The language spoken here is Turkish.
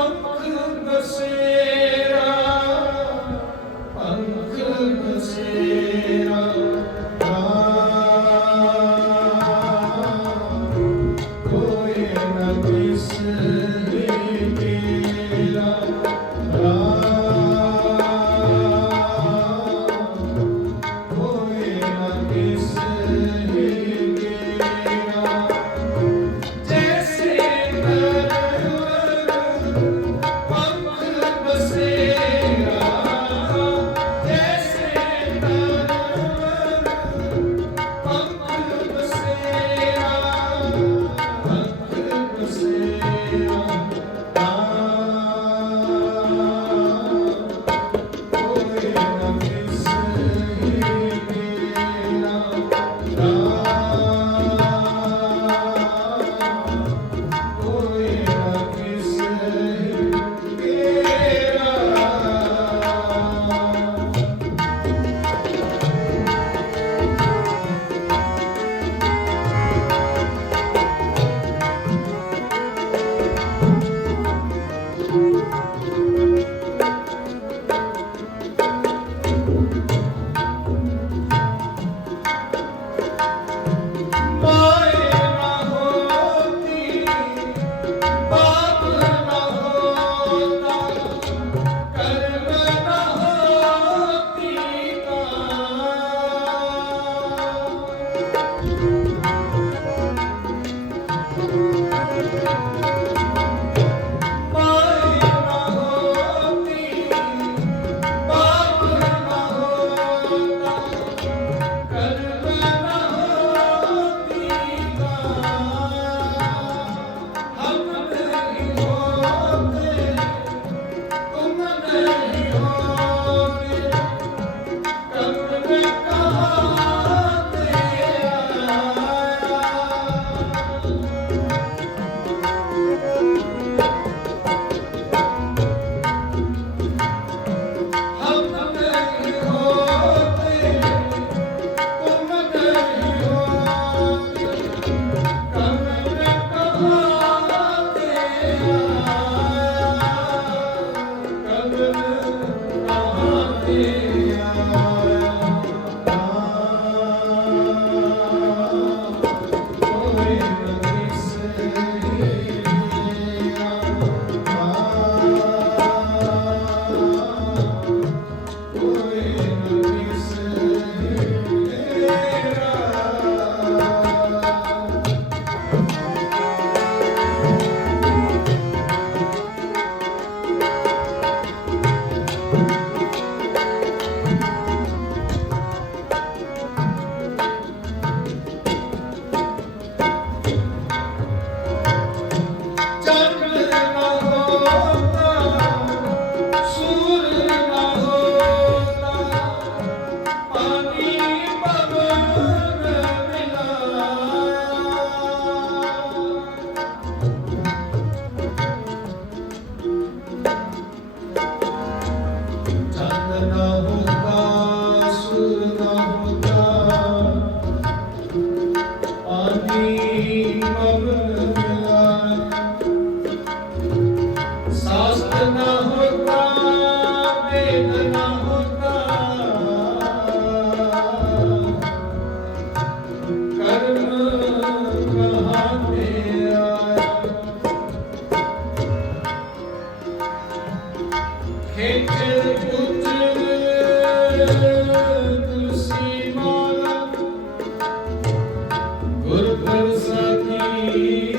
hakkı besin. Amém. Amen.